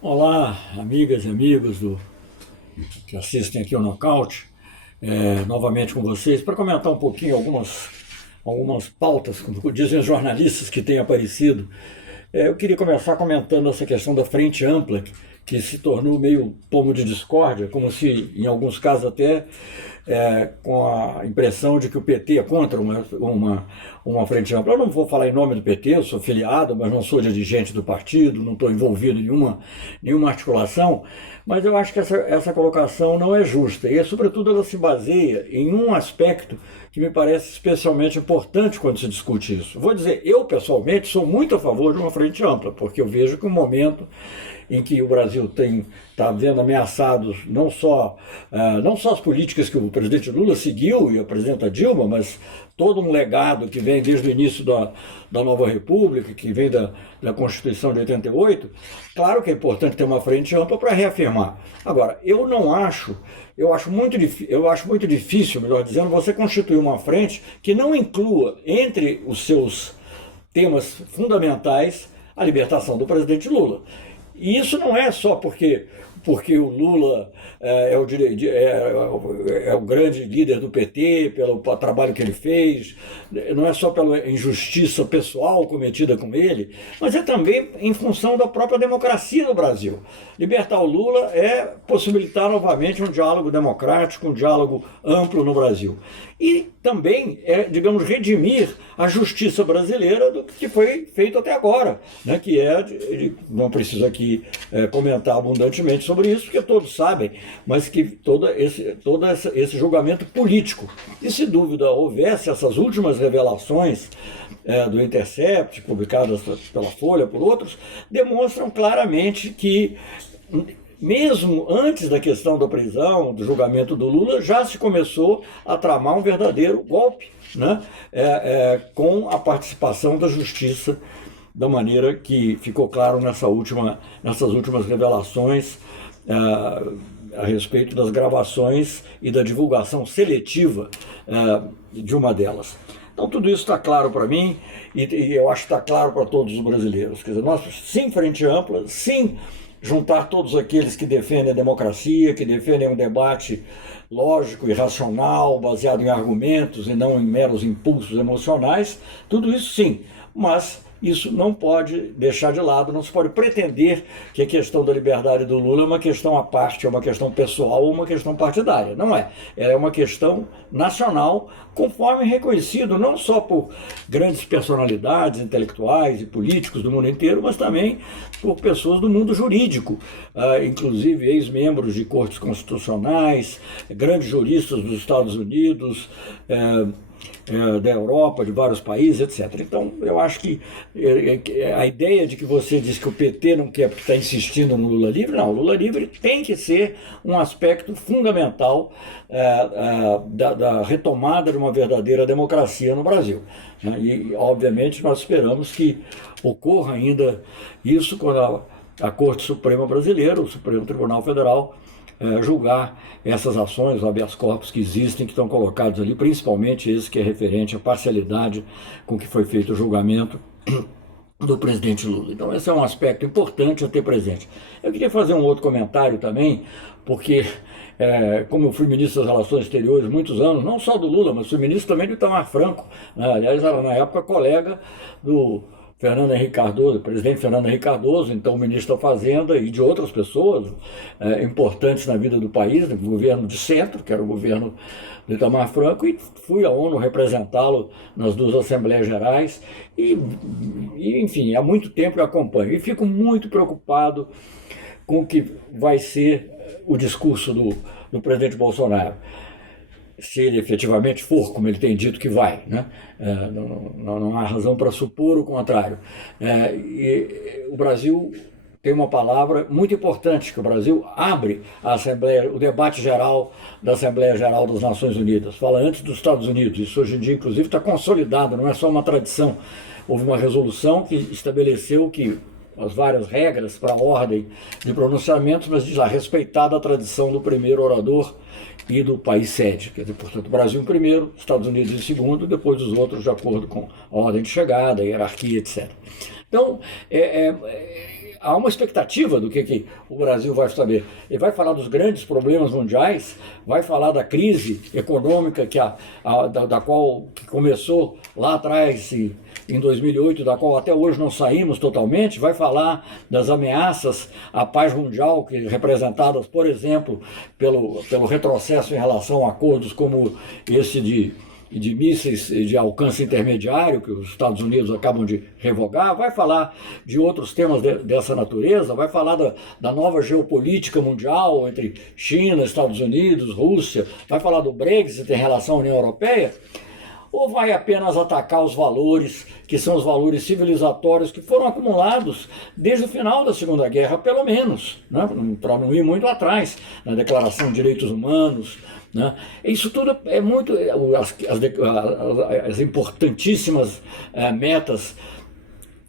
Olá, amigas e amigos que assistem aqui ao Nocaute, novamente com vocês, para comentar um pouquinho algumas pautas, como dizem os jornalistas que têm aparecido. Eu queria começar comentando essa questão da frente ampla, que se tornou meio pomo de discórdia, como se, em alguns casos até, com a impressão de que o PT é contra uma frente ampla. Eu não vou falar em nome do PT, eu sou filiado, mas não sou dirigente do partido, não estou envolvido em nenhuma articulação, mas eu acho que essa colocação não é justa. E, sobretudo, ela se baseia em um aspecto que me parece especialmente importante quando se discute isso. Vou dizer, eu pessoalmente sou muito a favor de uma frente ampla, porque eu vejo que o momento em que o Brasil está vendo ameaçados não só as políticas que o presidente Lula seguiu e a presidenta Dilma, mas todo um legado que vem desde o início da nova República, que vem da Constituição de 88, claro que é importante ter uma frente ampla para reafirmar. Agora, eu acho muito difícil, melhor dizendo, você constituir uma frente que não inclua entre os seus temas fundamentais a libertação do presidente Lula. E isso não é só porque o Lula é o grande líder do PT, pelo trabalho que ele fez, não é só pela injustiça pessoal cometida com ele, mas é também em função da própria democracia do Brasil. Libertar o Lula é possibilitar novamente um diálogo democrático, um diálogo amplo no Brasil. E também digamos, redimir a justiça brasileira do que foi feito até agora, né? Que não preciso aqui comentar abundantemente sobre isso, porque todos sabem, mas que todo esse julgamento político. E se dúvida houvesse, essas últimas revelações do Intercept, publicadas pela Folha, por outros, demonstram claramente que mesmo antes da questão da prisão, do julgamento do Lula, já se começou a tramar um verdadeiro golpe, né? Com a participação da justiça, da maneira que ficou claro nessas últimas revelações a respeito das gravações e da divulgação seletiva de uma delas. Então tudo isso está claro para mim e eu acho que está claro para todos os brasileiros. Quer dizer, nós, sim, frente ampla, sim, juntar todos aqueles que defendem a democracia, que defendem um debate lógico e racional, baseado em argumentos e não em meros impulsos emocionais, tudo isso sim, mas isso não pode deixar de lado, não se pode pretender que a questão da liberdade do Lula é uma questão à parte, é uma questão pessoal ou uma questão partidária. Não é. Ela é uma questão nacional, conforme reconhecido não só por grandes personalidades intelectuais e políticos do mundo inteiro, mas também por pessoas do mundo jurídico, inclusive ex-membros de cortes constitucionais, grandes juristas dos Estados Unidos, da Europa, de vários países, etc. Então, eu acho que a ideia de que você diz que o PT não quer porque está insistindo no Lula livre, não, o Lula livre tem que ser um aspecto fundamental da retomada de uma verdadeira democracia no Brasil. E, obviamente, nós esperamos que ocorra ainda isso quando a Corte Suprema Brasileira, o Supremo Tribunal Federal, julgar essas ações, os habeas corpus que existem, que estão colocados ali, principalmente esse que é referente à parcialidade com que foi feito o julgamento do presidente Lula. Então esse é um aspecto importante a ter presente. Eu queria fazer um outro comentário também, porque como eu fui ministro das Relações Exteriores muitos anos, não só do Lula, mas fui ministro também do Itamar Franco, né? Aliás, era na época colega do Fernando Henrique Cardoso, presidente Fernando Henrique Cardoso, então ministro da Fazenda, e de outras pessoas importantes na vida do país, no governo de centro, que era o governo do Itamar Franco, e fui à ONU representá-lo nas duas Assembleias Gerais, e enfim, há muito tempo eu acompanho, e fico muito preocupado com o que vai ser o discurso do presidente Bolsonaro, se ele efetivamente for, como ele tem dito que vai, né? Não há razão para supor o contrário. E o Brasil tem uma palavra muito importante, que o Brasil abre o debate geral da Assembleia Geral das Nações Unidas. Fala antes dos Estados Unidos. Isso hoje em dia, inclusive, está consolidado, não é só uma tradição. Houve uma resolução que estabeleceu que as várias regras para a ordem de pronunciamentos, mas diz lá, respeitada a tradição do primeiro orador e do país sede. Quer dizer, portanto, o Brasil em primeiro, Estados Unidos em segundo, depois os outros de acordo com a ordem de chegada, a hierarquia, etc. Então, há uma expectativa do que o Brasil vai saber. Ele vai falar dos grandes problemas mundiais, vai falar da crise econômica da qual que começou lá atrás, em 2008, da qual até hoje não saímos totalmente, vai falar das ameaças à paz mundial, representadas, por exemplo, pelo retrocesso em relação a acordos como esse de mísseis de alcance intermediário, que os Estados Unidos acabam de revogar, vai falar de outros temas dessa natureza, vai falar da nova geopolítica mundial entre China, Estados Unidos, Rússia, vai falar do Brexit em relação à União Europeia, ou vai apenas atacar os valores, que são os valores civilizatórios que foram acumulados desde o final da Segunda Guerra, pelo menos, né? Para não ir muito atrás, na Declaração de Direitos Humanos, né? Isso tudo é muito... As importantíssimas metas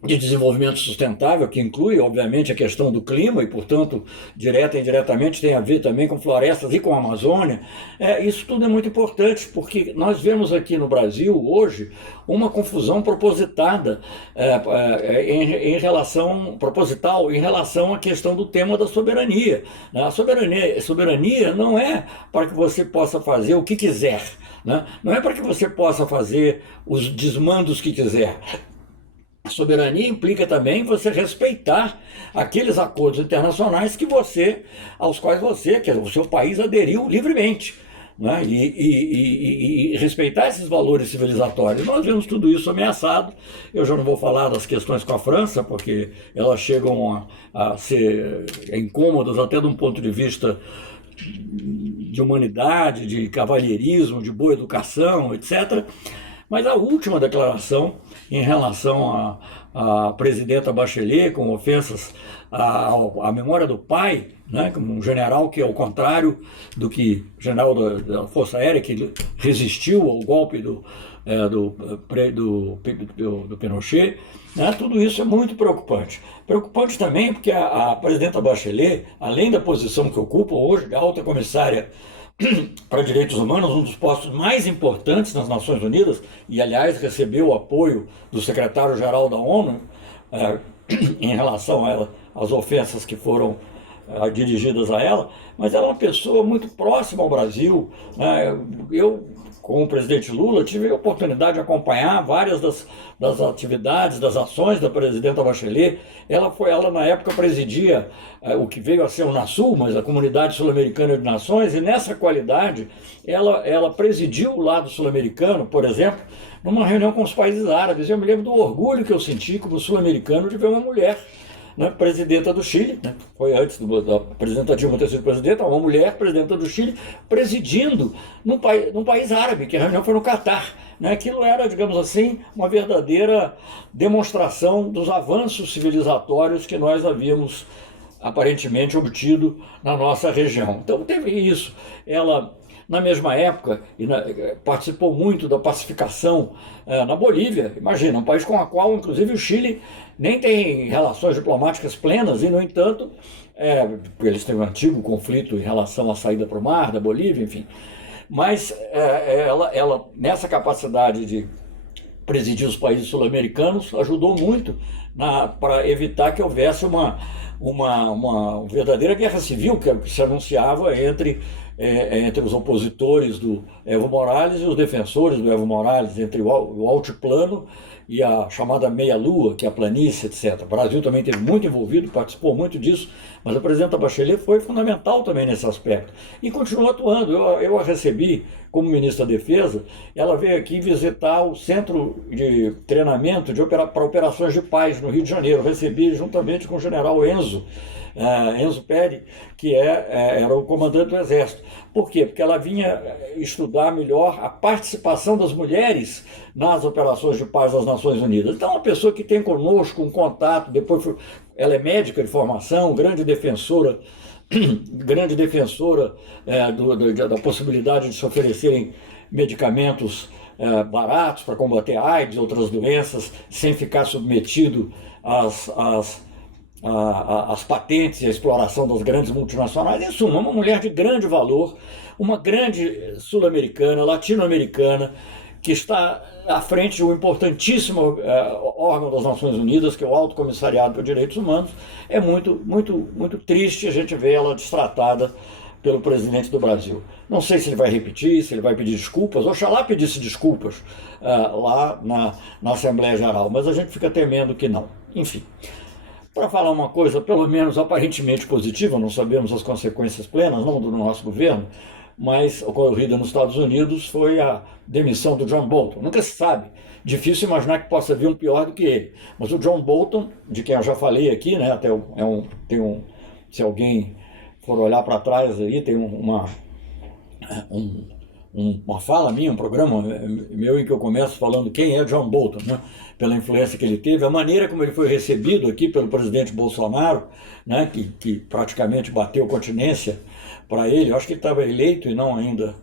de desenvolvimento sustentável, que inclui, obviamente, a questão do clima e, portanto, direta e indiretamente tem a ver também com florestas e com a Amazônia. Isso tudo é muito importante, porque nós vemos aqui no Brasil, hoje, uma confusão propositada proposital em relação à questão do tema da soberania. A soberania não é para que você possa fazer o que quiser, né? Não é para que você possa fazer os desmandos que quiser. A soberania implica também você respeitar aqueles acordos internacionais aos quais que o seu país aderiu livremente, né? E respeitar esses valores civilizatórios. Nós vemos tudo isso ameaçado. Eu já não vou falar das questões com a França, porque elas chegam a ser incômodas até de um ponto de vista de humanidade, de cavalheirismo, de boa educação, etc. Mas a última declaração em relação à presidenta Bachelet, com ofensas à memória do pai, né, como um general que, ao contrário do que o general da Força Aérea, que resistiu ao golpe do Pinochet, né, tudo isso é muito preocupante. Preocupante também porque a presidenta Bachelet, além da posição que ocupa hoje, de alta comissária para Direitos Humanos, um dos postos mais importantes nas Nações Unidas, e aliás recebeu o apoio do secretário-geral da ONU em relação às ofensas que foram dirigidas a ela, mas ela é uma pessoa muito próxima ao Brasil. Eu, com o presidente Lula, tive a oportunidade de acompanhar várias das atividades, das ações da presidenta Bachelet. Ela na época presidia o que veio a ser o NASUL, mas a Comunidade Sul-Americana de Nações, e nessa qualidade ela presidiu o lado sul-americano, por exemplo, numa reunião com os países árabes. Eu me lembro do orgulho que eu senti como sul-americano de ver uma mulher, né, presidenta do Chile, né, foi antes da presidenta Dilma ter sido presidenta, uma mulher presidenta do Chile presidindo num país árabe, que a reunião foi no Catar. Né, aquilo era, digamos assim, uma verdadeira demonstração dos avanços civilizatórios que nós havíamos aparentemente obtido na nossa região. Então teve isso. Ela, na mesma época, participou muito da pacificação na Bolívia. Imagina, um país com o qual, inclusive, o Chile nem tem relações diplomáticas plenas, e, no entanto, eles têm um antigo conflito em relação à saída para o mar da Bolívia, enfim. Mas ela, nessa capacidade de presidir os países sul-americanos, ajudou muito para evitar que houvesse uma verdadeira guerra civil que se anunciava entre os opositores do Evo Morales e os defensores do Evo Morales, entre o altiplano e a chamada meia-lua, que é a planície, etc. O Brasil também esteve muito envolvido, participou muito disso, mas a presidenta Bachelet foi fundamental também nesse aspecto. E continuou atuando. Eu a recebi como ministra da Defesa. Ela veio aqui visitar o Centro de Treinamento para Operações de Paz, no Rio de Janeiro. Eu recebi juntamente com o general Enzo Peri, que era o comandante do Exército. Por quê? Porque ela vinha estudar melhor a participação das mulheres nas operações de paz das Nações Unidas. Então, uma pessoa que tem conosco um contato, depois ela é médica de formação, grande defensora da possibilidade de se oferecerem medicamentos baratos para combater AIDS e outras doenças, sem ficar submetido às patentes e à exploração das grandes multinacionais. Em suma, uma mulher de grande valor, uma grande sul-americana, latino-americana, que está à frente de um importantíssimo órgão das Nações Unidas, que é o Alto Comissariado para Direitos Humanos. É muito triste a gente ver ela destratada pelo presidente do Brasil. Não sei se ele vai repetir, se ele vai pedir desculpas. Oxalá pedisse desculpas lá na Assembleia Geral, mas a gente fica temendo que não. Enfim, para falar uma coisa pelo menos aparentemente positiva, não sabemos as consequências plenas não do nosso governo, mas ocorrida nos Estados Unidos foi a demissão do John Bolton. Nunca se sabe, difícil imaginar que possa vir um pior do que ele. Mas o John Bolton, de quem eu já falei aqui, né, até se alguém for olhar para trás aí, tem uma fala minha, um programa meu em que eu começo falando quem é John Bolton, né, pela influência que ele teve, a maneira como ele foi recebido aqui pelo presidente Bolsonaro, né, que praticamente bateu continência para ele. Eu acho que ele estava eleito e não ainda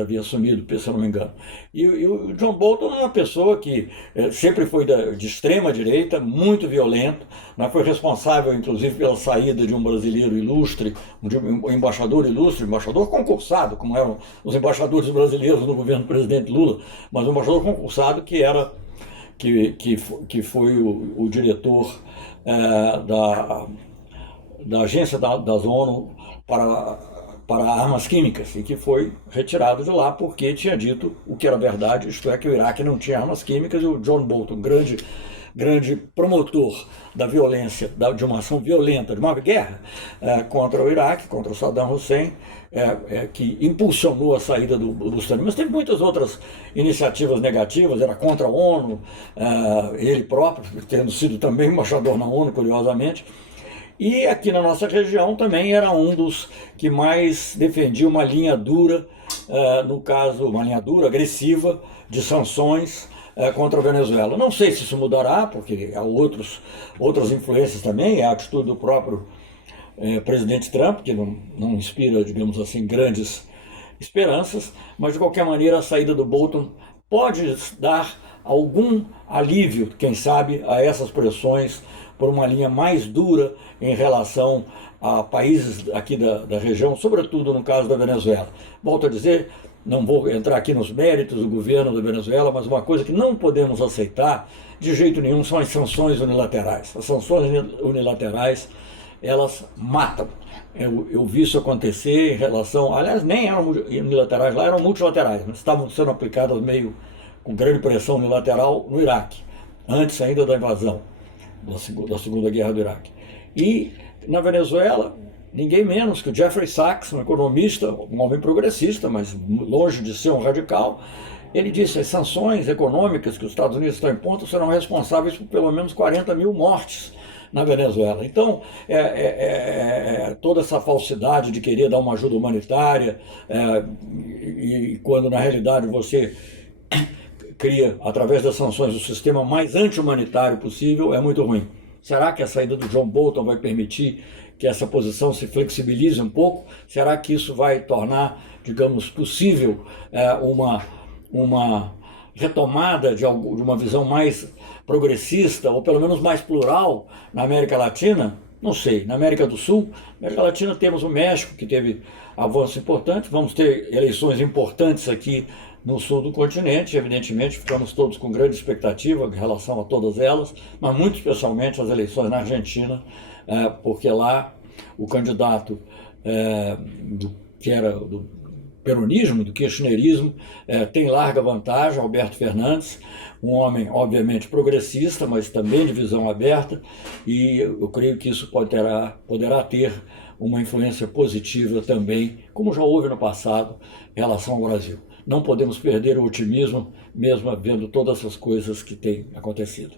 havia assumido, se eu não me engano. E o John Bolton é uma pessoa que sempre foi de extrema direita, muito violento, né? Foi responsável, inclusive, pela saída de um brasileiro ilustre, um embaixador ilustre, embaixador concursado, como eram os embaixadores brasileiros no governo do presidente Lula, mas um embaixador concursado que foi o diretor da agência das ONU para armas químicas, e que foi retirado de lá porque tinha dito o que era verdade, isto é, que o Iraque não tinha armas químicas. E o John Bolton, grande promotor da violência, de uma ação violenta, de uma guerra contra o Iraque, contra o Saddam Hussein, que impulsionou a saída do Saddam. Mas teve muitas outras iniciativas negativas, era contra a ONU, ele próprio, tendo sido também embaixador na ONU, curiosamente. E aqui na nossa região também era um dos que mais defendia uma linha dura, no caso, uma linha dura, agressiva, de sanções contra a Venezuela. Não sei se isso mudará, porque há outras influências também, a atitude do próprio presidente Trump, que não inspira, digamos assim, grandes esperanças, mas de qualquer maneira a saída do Bolton pode dar algum alívio, quem sabe, a essas pressões por uma linha mais dura em relação a países aqui da região, sobretudo no caso da Venezuela. Volto a dizer, não vou entrar aqui nos méritos do governo da Venezuela, mas uma coisa que não podemos aceitar de jeito nenhum são as sanções unilaterais. As sanções unilaterais, elas matam. Eu vi isso acontecer em relação, aliás, nem eram unilaterais lá, eram multilaterais, mas estavam sendo aplicadas meio com grande pressão unilateral no Iraque, antes ainda da invasão da Segunda Guerra do Iraque. E na Venezuela, ninguém menos que o Jeffrey Sachs, um economista, um homem progressista, mas longe de ser um radical, ele disse que as sanções econômicas que os Estados Unidos estão impondo serão responsáveis por pelo menos 40 mil mortes na Venezuela. Então, toda essa falsidade de querer dar uma ajuda humanitária, e quando na realidade você cria, através das sanções, o sistema mais anti-humanitário possível, é muito ruim. Será que a saída do John Bolton vai permitir que essa posição se flexibilize um pouco? Será que isso vai tornar, digamos, possível uma retomada de uma visão mais progressista, ou pelo menos mais plural, na América Latina? Não sei. Na América do Sul, na América Latina temos o México, que teve avanços importantes, vamos ter eleições importantes aqui no sul do continente. Evidentemente ficamos todos com grande expectativa em relação a todas elas, mas muito especialmente as eleições na Argentina, porque lá o candidato que era do peronismo, do kirchnerismo, tem larga vantagem, Alberto Fernandes, um homem obviamente progressista, mas também de visão aberta, e eu creio que isso poderá ter uma influência positiva também, como já houve no passado, em relação ao Brasil. Não podemos perder o otimismo, mesmo vendo todas essas coisas que têm acontecido.